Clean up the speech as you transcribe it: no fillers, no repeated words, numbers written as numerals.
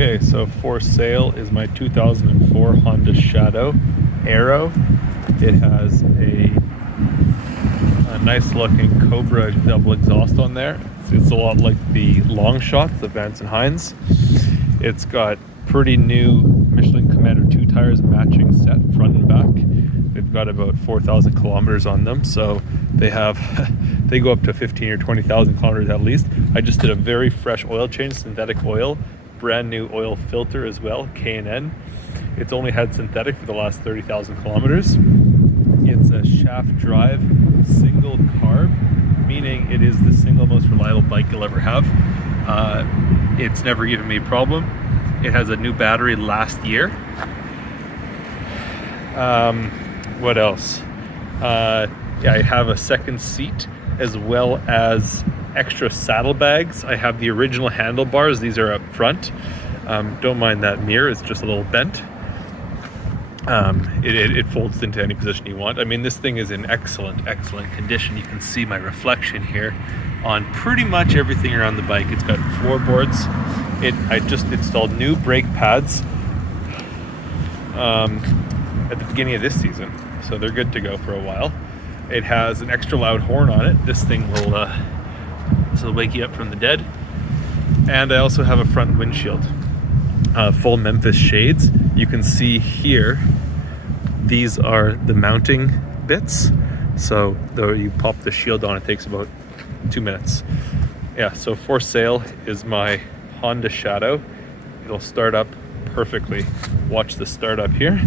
Okay, so for sale is my 2004 Honda Shadow Aero. It has a nice looking Cobra double exhaust on there. It's a lot like the long shots, the Vance & Hines. It's got pretty new Michelin Commander 2 tires, matching set front and back. They've got about 4,000 kilometers on them, so they go up to 15 or 20,000 kilometers at least. I just did a very fresh oil change, synthetic oil, brand new oil filter as well, K&N. It's only had synthetic for the last 30,000 kilometers. It's a shaft drive single carb, meaning it is the single most reliable bike you'll ever have. It's never given me a problem. It has a new battery last year. What else? Yeah, I have a second seat as well as extra saddlebags. I have the original handlebars. These are up front. Don't mind that mirror, it's just a little bent. It folds into any position you want. I mean, this thing is in excellent condition. You can see my reflection here on pretty much everything around the bike. It's got floorboards. I just installed new brake pads at the beginning of this season, so they're good to go for a while. It has an extra loud horn on it. This thing will this will wake you up from the dead. And I also have a front windshield, full Memphis shades. You can see here, these are the mounting bits. So though you pop the shield on, it takes about 2 minutes. Yeah, so for sale is my Honda Shadow. It'll start up perfectly. Watch the start up here.